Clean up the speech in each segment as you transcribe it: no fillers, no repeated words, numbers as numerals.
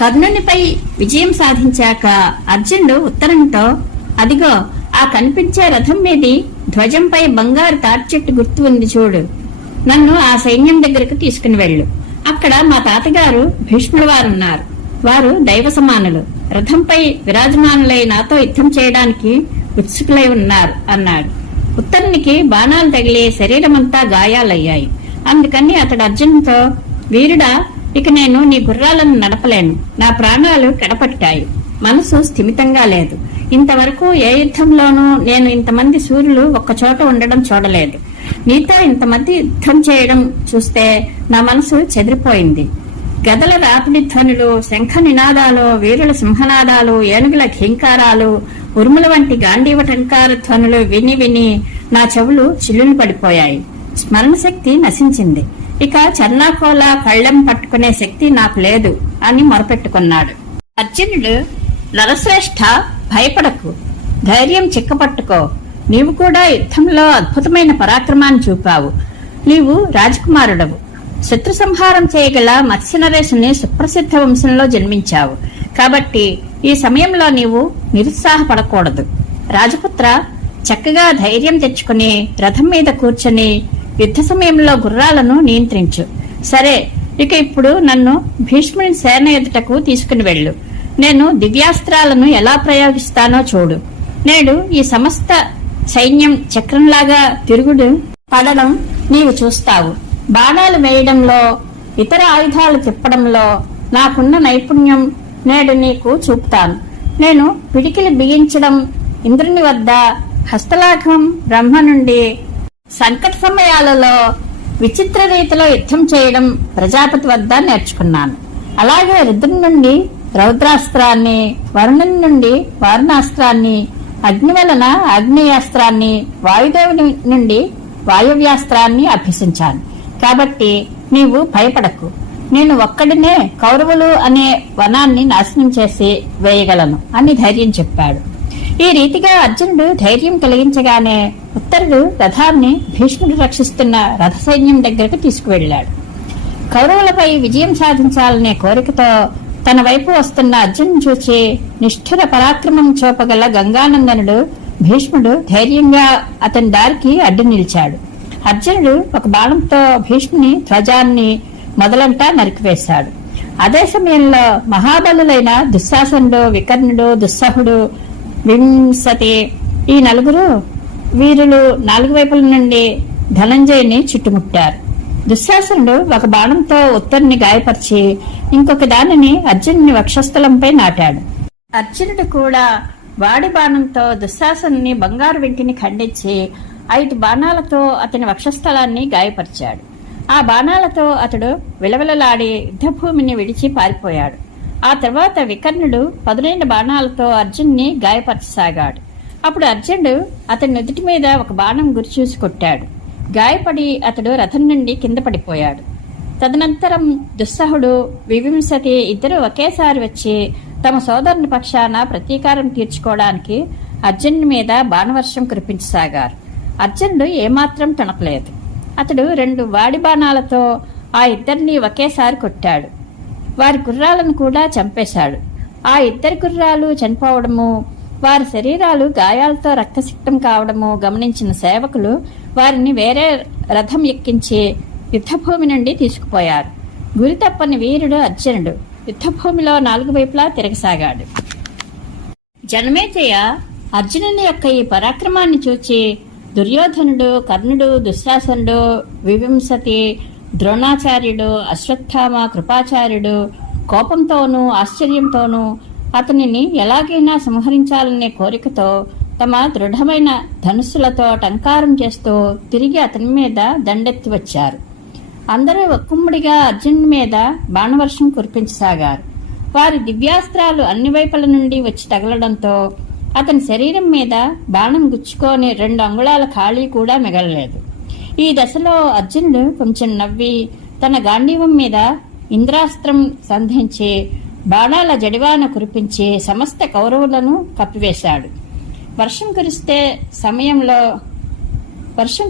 కర్ణునిపై విజయం సాధించాక అర్జునుడు ఉత్తరంతో, అదిగో ఆ కనిపించే రథం మీది ధ్వజంపై బంగారు తాటి చెట్టు గుర్తు ఉంది చూడు. నన్ను ఆ సైన్యం దగ్గరకు తీసుకుని వెళ్ళు. అక్కడ మా తాతగారు భీష్ముడు వారున్నారు. వారు దైవ సమానులు. రథంపై విరాజమానులై నాతో యుద్ధం చేయడానికి ఉత్సుకులై ఉన్నారు అన్నాడు. ఉత్తరునికి బాణాలు తగిలి శరీరమంతా గాయాలయ్యాయి. అందుకని అతడు అర్జునుతో, వీరుడా, ఇక నేను నీ గుర్రాలను నడపలేను. నా ప్రాణాలు కెడపట్టాయి. మనసు స్థిమితంగా లేదు. ఇంతవరకు ఏ యుద్ధంలోనూ నేను ఇంతమంది సూర్యులు ఒక్కచోట ఉండడం చూడలేదు. నీతో ఇంతమంది యుద్ధం చేయడం చూస్తే నా మనసు చెదిరిపోయింది. గదల రాపిడి ధ్వనులు, శంఖ నినాదాలు, వీరుల సింహనాదాలు, ఏనుగుల ఘీంకారాలు, ఉరుముల వంటి గాంధీవ టంకార ధ్వనులు విని విని నా చెవులు చిల్లులు పడిపోయాయి. స్మరణ శక్తి నశించింది. ఇక చర్నాకోల కళ్ళెం పట్టుకునే శక్తి నాకు లేదు అని మొరపెట్టుకున్నాడు. అర్జునుడు, నరశ్రేష్ఠ, భయపడకు, ధైర్యం చిక్కపట్టుకో. నీవు కూడా యుద్ధంలో అద్భుతమైన పరాక్రమాన్ని చూపావు. నీవు రాజకుమారుడవు. శత్రు సంహారం చేయగల మత్స్యనరేశుని సుప్రసిద్ధ వంశంలో జన్మించావు. కాబట్టి ఈ సమయంలో నీవు నిరుత్సాహపడకూడదు. రాజపుత్ర, చక్కగా ధైర్యం తెచ్చుకుని రథం మీద కూర్చొని యుద్ధ సమయంలో గుర్రాలను నియంత్రించు. సరే, ఇక ఇప్పుడు నన్ను భీష్ముని సేన ఎదుటకు తీసుకుని వెళ్ళు. నేను దివ్యాస్త్రాలను ఎలా ప్రయోగిస్తానో చూడు. నేడు ఈ సమస్త సైన్యం చక్రంలాగా తిరుగుడు పడడం నీవు చూస్తావు. బాణాలు వేయడంలో, ఇతర ఆయుధాలు తిప్పడంలో నాకున్న నైపుణ్యం నేడు నీకు చూపుతాను. నేను పిడికిలి బిగించడం ఇంద్రుని వద్ద, హస్తలాఘవం బ్రహ్మ నుండి, సంకట సమయాలలో విచిత్ర రీతిలో యుద్ధం చేయడం ప్రజాపతి వద్ద నేర్చుకున్నాను. అలాగే రుద్రుని నుండి రౌద్రాస్త్రాన్ని, వరుణుని నుండి వారుణాస్త్రాన్ని, అగ్ని వలన ఆగ్నేయాస్త్రాన్ని, వాయుదేవుని నుండి వాయువ్యాస్త్రాన్ని అభ్యసించాను. కాబట్టి నీవు భయపడకు. నేను ఒక్కడినే కౌరవులు అనే వనాన్ని నాశనం చేసి వేయగలను అని ధైర్యం చెప్పాడు. ఈ రీతిగా అర్జునుడు ధైర్యం కలిగించగానే ఉత్తరుడు రథాన్ని భీష్ముడు రక్షిస్తున్న రథ సైన్యం దగ్గరకు తీసుకువెళ్లాడు. కౌరవులపై విజయం సాధించాలనే కోరికతో తన వైపు వస్తున్న అర్జునుడు చూచి నిష్ఠుర పరాక్రమం చూపగల గంగానందనుడు భీష్ముడు ధైర్యంగా అతని దారికి అడ్డు నిలిచాడు. అర్జునుడు ఒక బాణంతో భీష్ముని ధ్వజాన్ని మొదలంటా నరికివేశాడు. అదే సమయంలో మహాబలులైన దుశ్శాసనుడు, వికర్ణుడు, దుస్సహుడు, వింసతి, ఈ నలుగురు వీరులు నాలుగు వైపుల నుండి ధనంజయుని చుట్టుముట్టారు. దుశ్శాసనుడు ఒక బాణంతో ఉత్తరుని గాయపరిచి ఇంకొక దానిని అర్జునుని వక్షస్థలంపై నాటాడు. అర్జునుడు కూడా వాడి బాణంతో దుశ్శాసనుని బంగారు వెంటిని ఖండించి 5 బాణాలతో అతని వక్షస్థలాన్ని గాయపరిచాడు. ఆ బాణాలతో అతడు విలవిలలాడి యుద్ధభూమిని విడిచి పారిపోయాడు. ఆ తర్వాత వికర్ణుడు పదునైన బాణాలతో అర్జున్ని గాయపరచసాగాడు. అప్పుడు అర్జునుడు అతని నుదుటి మీద ఒక బాణం గురిచూసి కొట్టాడు. గాయపడి అతడు రథం నుండి కింద పడిపోయాడు. తదనంతరం దుస్సహుడు, వివింసతి ఇద్దరు ఒకేసారి వచ్చి తమ సోదరుని పక్షాన ప్రతీకారం తీర్చుకోవడానికి అర్జునుడి మీద బాణవర్షం కురిపించసాగారు. అర్జునుడు ఏమాత్రం తొణకలేదు. అతడు 2 వాడి బాణాలతో ఆ ఇద్దరిని ఒకేసారి కొట్టాడు. వారి గుర్రాలను కూడా చంపేశాడు. ఆ ఇద్దరి గుర్రాలు చనిపోవడము, వారి శరీరాలు గాయాలతో రక్తసిక్తం కావడము గమనించిన సేవకులు వారిని వేరే రథం ఎక్కించి యుద్ధభూమి నుండి తీసుకుపోయారు. గురి తప్పని వీరుడు అర్జునుడు యుద్ధభూమిలో 4 వైపులా తిరగసాగాడు. జనమేజయ అర్జునుని యొక్క ఈ పరాక్రమాన్ని చూచి దుర్యోధనుడు, కర్ణుడు, దుశ్శాసనుడు, వివింసతి, ద్రోణాచార్యుడు, అశ్వత్థామ, కృపాచార్యుడు కోపంతోనూ ఆశ్చర్యంతోనూ అతనిని ఎలాగైనా సంహరించాలనే కోరికతో తమ దృఢమైన ధనుస్సులతో టంకారం చేస్తూ తిరిగి అతని మీద దండెత్తి వచ్చారు. అందరూ ఒక్కుమ్మడిగా అర్జునుడి మీద బాణవర్షం కురిపించసాగారు. వారి దివ్యాస్త్రాలు అన్ని వైపుల నుండి వచ్చి తగలడంతో అతని శరీరం మీద బాణం గుచ్చుకొని 2 అంగుళాల ఖాళీ కూడా మిగలలేదు. ఈ దశలో అర్జునుడు కొంచెం నవ్వి తన గాంధీవం మీద ఇంద్రాస్త్రం సంధించి బాణాల జడివాన కురిపించి సమస్త కౌరవులను కప్పివేశాడు. వర్షం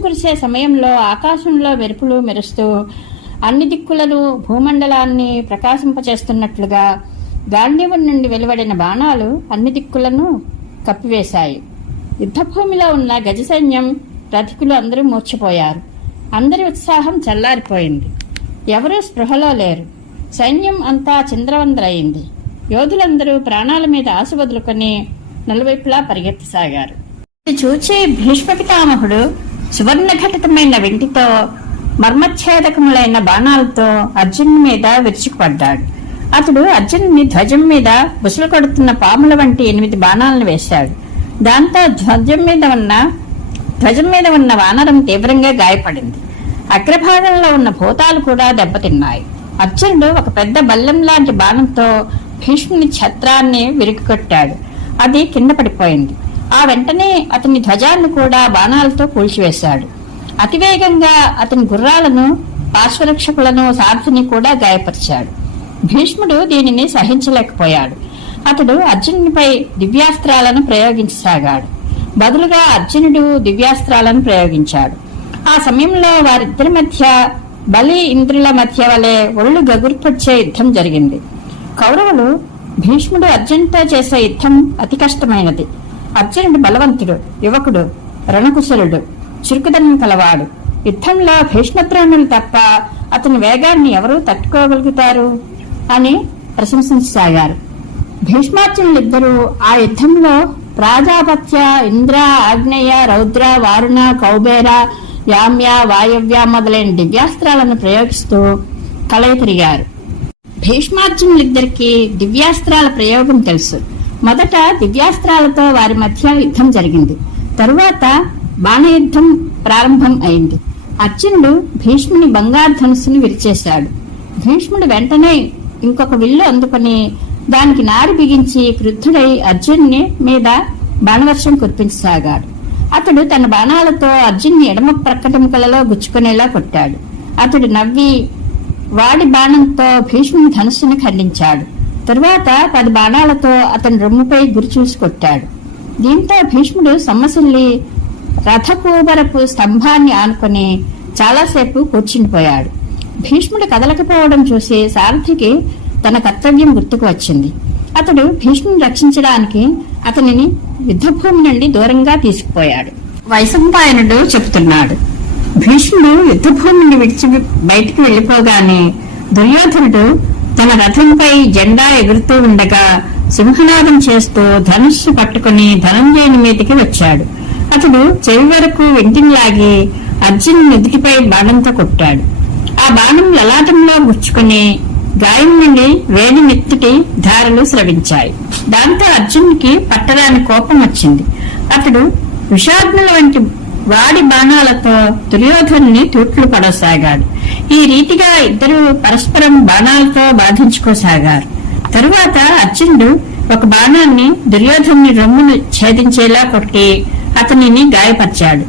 కురిసే సమయంలో ఆకాశంలో మెరుపులు మెరుస్తూ అన్ని దిక్కులను భూమండలాన్ని ప్రకాశింపచేస్తున్నట్లుగా గాంధీవం నుండి వెలువడిన బాణాలు అన్ని దిక్కులను కప్పివేశాయి. యుద్ధభూమిలో ఉన్న గజ సైన్యం రథికులు అందరూ మూర్ఛపోయారు. అందరి ఉత్సాహం చల్లారిపోయింది. ఎవరూ స్పృహలో లేరు. సైన్యం అంతా చింద్రవందరయింది. యోధులందరూ ప్రాణాల మీద ఆశ వదులుకొని నలువైపులా పరిగెత్తసాగారు. ఇది చూచి భీష్మ పితామహుడు సువర్ణఘటితమైన వెంటితో మర్మఛేదకములైన బాణాలతో అర్జునుని మీద విరుచుకుపడ్డాడు. అతడు అర్జునుని ధ్వజం మీద బుసలు కొడుతున్న పాముల వంటి 8 బాణాలను వేశాడు. దాంతో ధ్వజం మీద ఉన్న వానరం తీవ్రంగా గాయపడింది. అగ్రభాగంలో ఉన్న భూతాలు కూడా దెబ్బతిన్నాయి. అర్జునుడు ఒక పెద్ద బల్లెం లాంటి బాణంతో భీష్ముని ఛత్రాన్ని విరిగికొట్టాడు. అది కింద పడిపోయింది. ఆ వెంటనే అతని ధ్వజాన్ని కూడా బాణాలతో కూల్చివేశాడు. అతివేగంగా అతని గుర్రాలను, పార్శ్వరక్షకులను, సారథిని కూడా గాయపరిచాడు. భీష్ముడు దీనిని సహించలేకపోయాడు. అతడు అర్జునునిపై దివ్యాస్త్రాలను ప్రయోగించసాగాడు. బదులుగా అర్జునుడు దివ్యాస్త్రాలను ప్రయోగించాడు. ఆ సమయంలో వారిద్దరి మధ్య బలి ఇంద్రుల మధ్య వలె ఒళ్ళు గగుర్పొచ్చే యుద్ధం జరిగింది. కౌరవులు భీష్ముడు అర్జునుడితో చేసే యుద్ధం అతి కష్టమైనది. అర్జునుడు బలవంతుడు, యువకుడు, రణకుశలుడు, చురుకుదనం కలవాడు. యుద్ధంలో భీష్మద్రోణులు తప్ప అతని వేగాన్ని ఎవరూ తట్టుకోగలుగుతారు అని ప్రశంసించసాగారు. భీష్మార్జునులిద్దరూ ఆ యుద్ధంలో ప్రాజాపత్య, ఇంద్ర, ఆగ్నేయ, రౌద్ర, వారుణ, కౌబేర, యామ్య, వాయవ్య మొదలైన దివ్యాస్త్రాలను ప్రయోగిస్తూ కలయి తిరిగారు. భీష్మార్జునులిద్దరికీ దివ్యాస్త్రాల ప్రయోగం తెలుసు. మొదట దివ్యాస్త్రాలతో వారి మధ్య యుద్ధం జరిగింది. తరువాత బాణయుద్ధం ప్రారంభం అయింది. అర్జునుడు భీష్ముని బంగారు ధనుస్సును విరిచేశాడు. భీష్ముడు వెంటనే ఇంకొక విల్లు అందుకుని దానికి నారి బిగించి క్రుద్ధుడై అర్జునుని మీద బాణవర్షం కురిపించసాగాడు. అతడు తన బాణాలతో అర్జున్ని ఎడమ ప్రక్కటెముకలలో గుచ్చుకునేలా కొట్టాడు. అతడు నవ్వి వాడి బాణంతో భీష్ముని ధనుస్సును ఖండించాడు. తరువాత 10 బాణాలతో అతని రొమ్ముపై గురి చూసి కొట్టాడు. దీంతో భీష్ముడు సొమ్మసిల్లి రథకూబరపు స్తంభాన్ని ఆనుకుని చాలాసేపు కూర్చుండిపోయాడు. భీష్ముడు కదలకపోవడం చూసి సారథికి తన కర్తవ్యం గుర్తుకు వచ్చింది. అతడు భీష్ముని రక్షించడానికి అతనిని యుద్ధభూమి నుండి దూరంగా తీసుకుపోయాడు. వైశంపాయనుడు చెబుతున్నాడు. భీష్ముడు యుద్ధభూమిని విడిచి బయటికి వెళ్లిపోగానే దుర్యోధనుడు తన రథంపై జెండా ఎగురుతూ ఉండగా సింహనాదం చేస్తూ ధనుస్సు పట్టుకుని ధనంజయుని మీదకి వచ్చాడు. అతడు చెవి వరకు వెంటిని లాగి అర్జునుని నుదుటిపై బాణంతో కొట్టాడు. ఆ బాణం లలాటంలో గుచ్చుకుని గాయం నుండి వేడి నెత్తుటి ధారలు స్రవించాయి. దాంతో అర్జునుడికి పట్టరాని కోపం వచ్చింది. అతడు విషాగ్నుల వంటి వాడి బాణాలతో దుర్యోధనుని తూట్లు పడసాగాడు. ఈ రీతిగా ఇద్దరు పరస్పరం బాణాలతో బాధించుకోసాగారు. తరువాత అర్జునుడు ఒక బాణాన్ని దుర్యోధనుని రొమ్మును ఛేదించేలా కొట్టి అతనిని గాయపరిచాడు.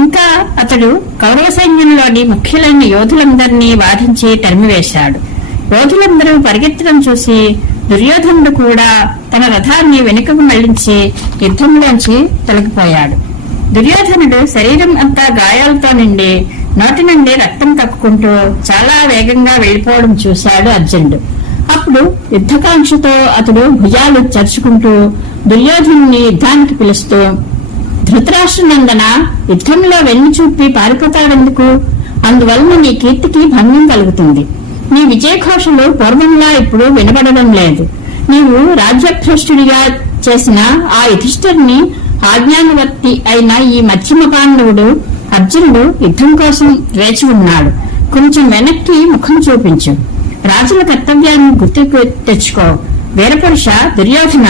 ఇంకా అతడు కౌరవ సైన్యంలోని ముఖ్యులైన యోధులందరినీ బాధించి తరిమివేశాడు. యోధులందరూ పరిగెత్తడం చూసి దుర్యోధనుడు కూడా తన రథాన్ని వెనుకకు మళ్లించి యుద్ధంలోంచి తొలగిపోయాడు. దుర్యోధనుడు శరీరం అంతా గాయాలతో నిండి నోటి నుండి రక్తం కక్కుకుంటూ చాలా వేగంగా వెళ్లిపోవడం చూశాడు అర్జునుడు. అప్పుడు యుద్ధకాంక్షతో అతడు భుజాలు చరుచుకుంటూ దుర్యోధనుని యుద్ధానికి పిలుస్తూ, ధృతరాష్ట్రనందన, యుద్ధంలో వెన్ను చూపి పారిపోతాడెందుకు? అందువలన నీ కీర్తికి భంగం కలుగుతుంది. నీ విజయఘోషలు పూర్వంలా ఇప్పుడు వినబడడం లేదు. నీవు రాజ్యభ్రష్టుడిగా చేసిన ఆ యుధిష్ఠిరుని ఆజ్ఞానువర్తి అయిన ఈ మధ్యమ పాండవుడు అర్జునుడు యుద్ధం కోసం వేచి ఉన్నాడు. కొంచెం వెనక్కి ముఖం చూపించు. రాజుల కర్తవ్యాన్ని గుర్తుకు తెచ్చుకో. వీరపురుష దుర్యోధన,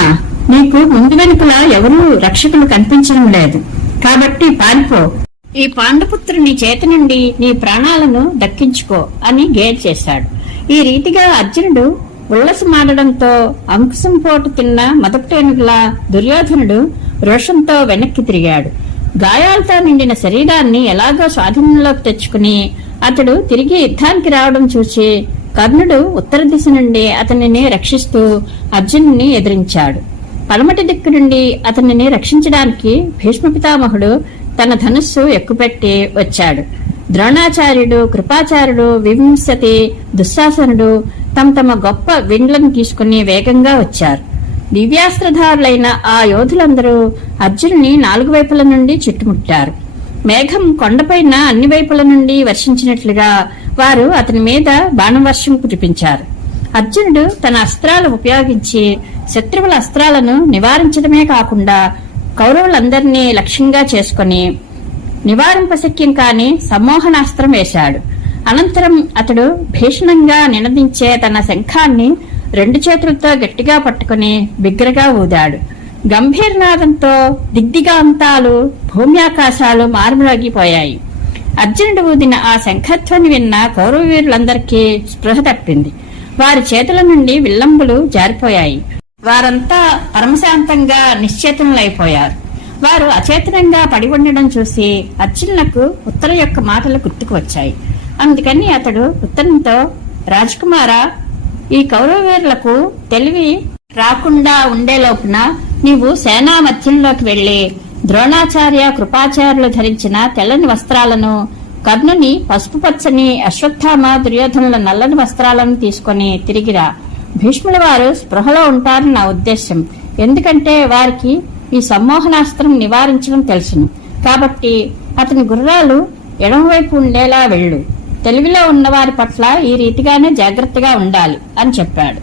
నీకు ముందు వెనుకలా ఎవరూ రక్షకులు కనిపించడం లేదు. కాబట్టి పారిపో. ఈ పాండుపుత్రుని చేతి నుండి నీ ప్రాణాలను దక్కించుకో అని గేల్ చేశాడు. ఈ రీతిగా అర్జునుడు ఉల్లసమాడడంతో అంకుశం పోటు తిన్న మదపుటేనుగుల దుర్యోధనుడు రోషంతో వెనక్కి తిరిగాడు. గాయాలతో నిండిన శరీరాన్ని ఎలాగో స్వాధీనంలోకి తెచ్చుకుని అతడు తిరిగి యుద్ధానికి రావడం చూసి కర్ణుడు ఉత్తర దిశ నుండి అతనిని రక్షిస్తూ అర్జునుని ఎదిరించాడు. పడమటి దిక్కు నుండి అతనిని రక్షించడానికి భీష్మ పితామహుడు తన ధనుస్సు ఎక్కుపెట్టి వచ్చాడు. ద్రోణాచార్యుడు, కృపాచార్యుడు, వింశతి, దుశ్శాసనుడు, తమ తమ గొప్ప విండ్లను తీసుకుని వేగంగా వచ్చారు. దివ్యాస్త్రధారులైన ఆ యోధులందరూ అర్జునుని 4 వైపుల నుండి చుట్టుముట్టారు. మేఘం కొండపైన అన్ని వైపుల నుండి వర్షించినట్లుగా వారు అతని మీద బాణవర్షం కురిపించారు. అర్జునుడు తన అస్త్రాలు ఉపయోగించి శత్రువుల అస్త్రాలను నివారించడమే కాకుండా కౌరవులందరినీ లక్ష్యంగా చేసుకుని నివారింపశక్యం కాని సమ్మోహనాస్త్రం వేశాడు. అనంతరం అతడు భీషణంగా నినదించే తన శంఖాన్ని 2 చేతులతో గట్టిగా పట్టుకుని బిగ్గరగా ఊదాడు. గంభీరనాదంతో దిగ్దిగాంతాలు భూమ్యాకాశాలు మారుమోగిపోయాయి. అర్జునుడు ఊదిన ఆ శంఖధ్వని విన్న కౌరవ వీరులందరికీ స్పృహ తప్పింది. వారి చేతుల నుండి విల్లంబులు జారిపోయాయి. వారంతా పరమశాంతంగా నిశ్చేతనులైపోయారు. వారు అచేతనంగా పడి ఉండడం చూసి అర్జునులకు ఉత్తర యొక్క మాటలు గుర్తుకు వచ్చాయి. అందుకని అతడు ఉత్తరంతో, రాజకుమారా, ఈ కౌరవ వీరులకు తెలివి రాకుండా ఉండేలోపున నీవు సేనా మధ్యంలోకి వెళ్లి ద్రోణాచార్య కృపాచార్యులు ధరించిన తెల్లని వస్త్రాలను, కర్ణుని పసుపు పచ్చని, అశ్వత్థామ దుర్యోధనుల నల్లని వస్త్రాలను తీసుకుని తిరిగిరా. భీష్ముల వారు స్పృహలో ఉంటారని నా ఉద్దేశం. ఎందుకంటే వారికి ఈ సమ్మోహనాస్త్రం నివారించడం తెలుసును. కాబట్టి అతని గుర్రాలు ఎడమవైపు ఉండేలా వెళ్ళు. తెలివిలో ఉన్నవారి పట్ల ఈ రీతిగానే జాగ్రత్తగా ఉండాలి అని చెప్పాడు.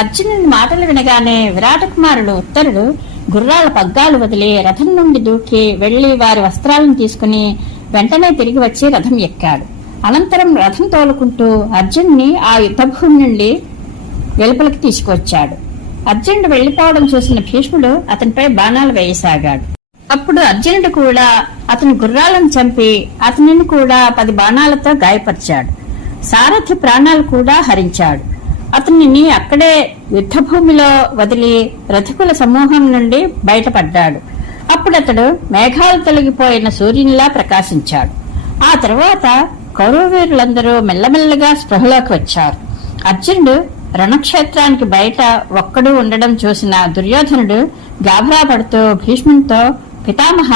అర్జునుని మాటలు వినగానే విరాట కుమారుడు ఉత్తరుడు గుర్రాల పగ్గాలు వదిలి రథం నుండి దూకి వెళ్లి వారి వస్త్రాలను తీసుకుని వెంటనే తిరిగి వచ్చి రథం ఎక్కాడు. అనంతరం రథం తోలుకుంటూ అర్జునుని ఆ యుద్ధభూమి నుండి వెలుపలికి తీసుకువచ్చాడు. అర్జునుడు వెళ్లిపోవడం చూసిన భీష్ముడు అతనిపై బాణాలు వేయసాగాడు. అప్పుడు అర్జునుడు కూడా అతని గుర్రాలను చంపి అతనిని కూడా 10 బాణాలతో గాయపరిచాడు. సారథి ప్రాణాలు కూడా హరించాడు. అతనిని అక్కడే యుద్ధభూమిలో వదిలి రథకుల సమూహం నుండి బయటపడ్డాడు. అప్పుడతడు మేఘాలు తొలగిపోయిన సూర్యునిలా ప్రకాశించాడు. ఆ తరువాత కౌరవ వీరులందరూ మెల్లమెల్లగా స్పృహలోకి వచ్చారు. అర్జునుడు రణక్షేత్రానికి బయట ఒక్కడు ఉండడం చూసిన దుర్యోధనుడు గాభరా పడుతూ భీష్మునితో, పితామహ,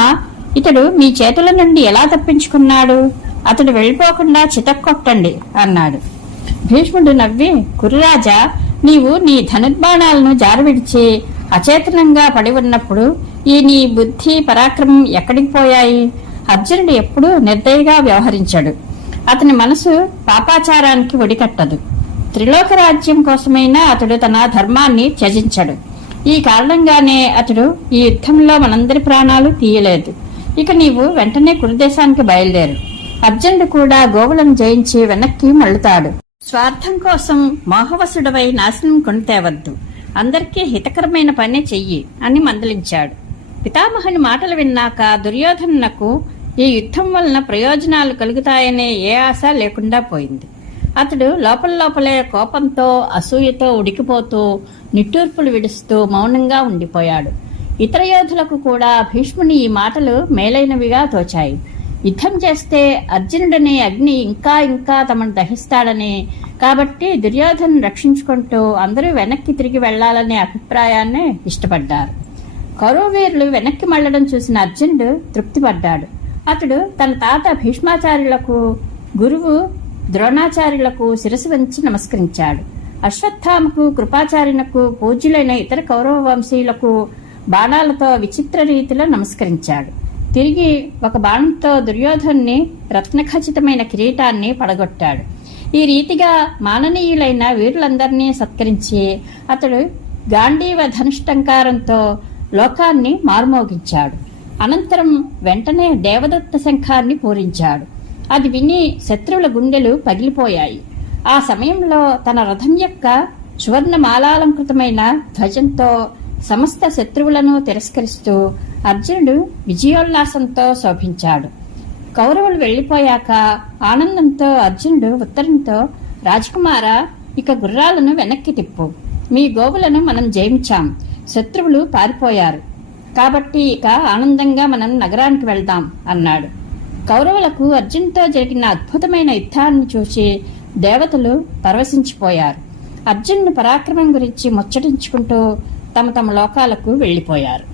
ఇతడు మీ చేతుల నుండి ఎలా తప్పించుకున్నాడు? అతడు వెళ్లిపోకుండా చితక్కొట్టండి అన్నాడు. భీష్ముడు నవ్వి, కురురాజా, నీవు నీ ధనుర్బాణాలను జారవిడిచి అచేతనంగా పడి ఉన్నప్పుడు ఈ నీ బుద్ధి పరాక్రమం ఎక్కడికి పోయాయి? అర్జునుడు ఎప్పుడూ నిర్దయగా వ్యవహరించాడు. అతని మనసు పాపాచారానికి ఒడికట్టదు. త్రిలోక రాజ్యం కోసమైనా అతడు తన ధర్మాన్ని త్యజించడు. ఈ కారణంగానే అతడు ఈ యుద్ధంలో మనందరి ప్రాణాలు తీయలేదు. ఇక నీవు వెంటనే కురుదేశానికి బయలుదేరు. అర్జునుడు కూడా గోవులను జయించి వెనక్కి మళ్ళుతాడు. స్వార్థం కోసం మోహవసుడవై నాశనం కొని తేవద్దు. అందరికీ హితకరమైన పనే చెయ్యి అని మందలించాడు. పితామహుని మాటలు విన్నాక దుర్యోధనునకు ఈ యుద్ధం వలన ప్రయోజనాలు కలుగుతాయనే ఏ ఆశ లేకుండా పోయింది. అతడు లోపలే కోపంతో అసూయతో ఉడికిపోతూ నిట్టూర్పులు విడుస్తూ మౌనంగా ఉండిపోయాడు. ఇతర యోధులకు కూడా భీష్ముని ఈ మాటలు మేలైనవిగా తోచాయి. యుద్ధం చేస్తే అర్జునుడనే అగ్ని ఇంకా ఇంకా తమను దహిస్తాడని, కాబట్టి దుర్యోధను రక్షించుకుంటూ అందరూ వెనక్కి తిరిగి వెళ్లాలనే అభిప్రాయాన్నే ఇష్టపడ్డారు. కౌరవ వీరులు వెనక్కి మళ్లడం చూసిన అర్జునుడు తృప్తిపడ్డాడు. అతడు తన తాత భీష్మాచార్యులకు, గురువు ద్రోణాచార్యులకు శిరసు వంచి నమస్కరించాడు. అశ్వత్థామకు, కృపాచార్యునకు, పూజ్యులైన ఇతర కౌరవ వంశీయులకు బాణాలతో విచిత్ర రీతిలో నమస్కరించాడు. తిరిగి ఒక బాణంతో దుర్యోధనుని రత్నఖచితమైన కిరీటాన్ని పడగొట్టాడు. ఈ రీతిగా మాననీయులైన వీరులందరినీ సత్కరించి అతడు గాంధీవ ధనుష్టంకారంతో లోకాన్ని మారుమోగించాడు. అనంతరం వెంటనే దేవదత్త శంఖాన్ని పూరించాడు. అది విని శత్రువుల గుండెలు పగిలిపోయాయి. ఆ సమయంలో తన రథం యొక్క సువర్ణమాలాలంకృతమైన ధ్వజంతో సమస్త శత్రువులను తిరస్కరిస్తూ అర్జునుడు విజయోల్లాసంతో శోభించాడు. కౌరవులు వెళ్లిపోయాక ఆనందంతో అర్జునుడు ఉత్తరంతో, రాజకుమారా, ఇక గుర్రాలను వెనక్కి తిప్పు. మీ గోవులను మనం జయించాం. శత్రువులు పారిపోయారు. కాబట్టి ఇక ఆనందంగా మనం నగరానికి వెళ్దాం అన్నాడు. కౌరవులకు అర్జునుతో జరిగిన అద్భుతమైన యుద్ధాన్ని చూసి దేవతలు పరవశించిపోయారు. అర్జునుని పరాక్రమం గురించి ముచ్చటించుకుంటూ తమ తమ లోకాలకు వెళ్లిపోయారు.